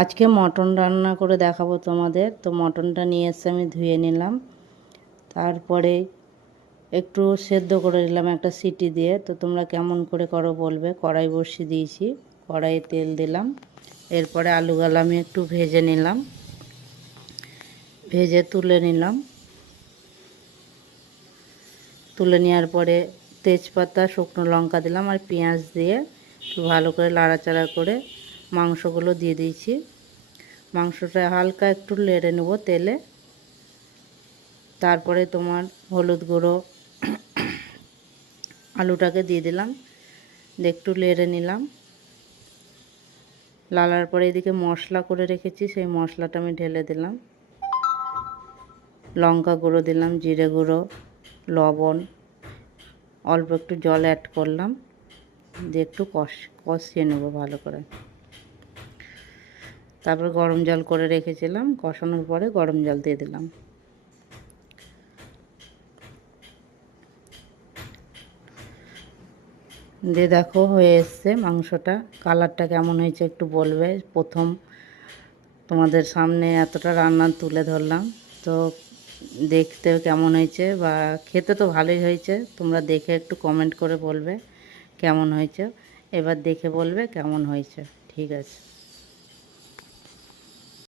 আজকে মটন রান্না করে দেখাবো তোমাদের। তো মটনটা নিয়ে এসে আমি ধুয়ে নিলাম, তারপরে একটু সেদ্ধ করে নিলাম একটা সিটি দিয়ে। তো তোমরা কেমন করে করো বলবে। কড়াই বসিয়ে দিয়েছি, কড়াইয়ে তেল দিলাম, এরপরে আলুগুলো আমি একটু ভেজে নিলাম, ভেজে তুলে নিলাম। তুলে নেওয়ার পরে তেজপাতা, শুকনো লঙ্কা দিলাম আর পেঁয়াজ দিয়ে একটু ভালো করে নাড়াচাড়া করে মাংসগুলো দিয়ে দিয়েছি। মাংসটা হালকা একটু নেড়ে নেব তেলে। তারপরে তোমার হলুদ গুঁড়ো, আলুটাকে দিয়ে দিলাম, একটু নেড়ে নিলাম। লালার পরে এদিকে মশলা করে রেখেছি, সেই মশলাটা আমি ঢেলে দিলাম। লঙ্কা গুঁড়ো দিলাম, জিরে গুঁড়ো, লবণ, অল্প একটু জল অ্যাড করলাম, দিয়ে একটু কষিয়ে নেব ভালো করে। তারপর গরম জল করে রেখেছিলাম, কষানোর পরে গরম জল দিয়ে দিলাম। দিয়ে দেখো হয়ে এসছে মাংসটা। কালারটা কেমন হয়েছে একটু বলবে। প্রথম তোমাদের সামনে এতটা রান্না তুলে ধরলাম, তো দেখতে কেমন হয়েছে বা খেতে তো ভালোই হয়েছে। তোমরা দেখে একটু কমেন্ট করে বলবে কেমন হয়েছে। এবার দেখে বলবে কেমন হয়েছে। ঠিক আছে।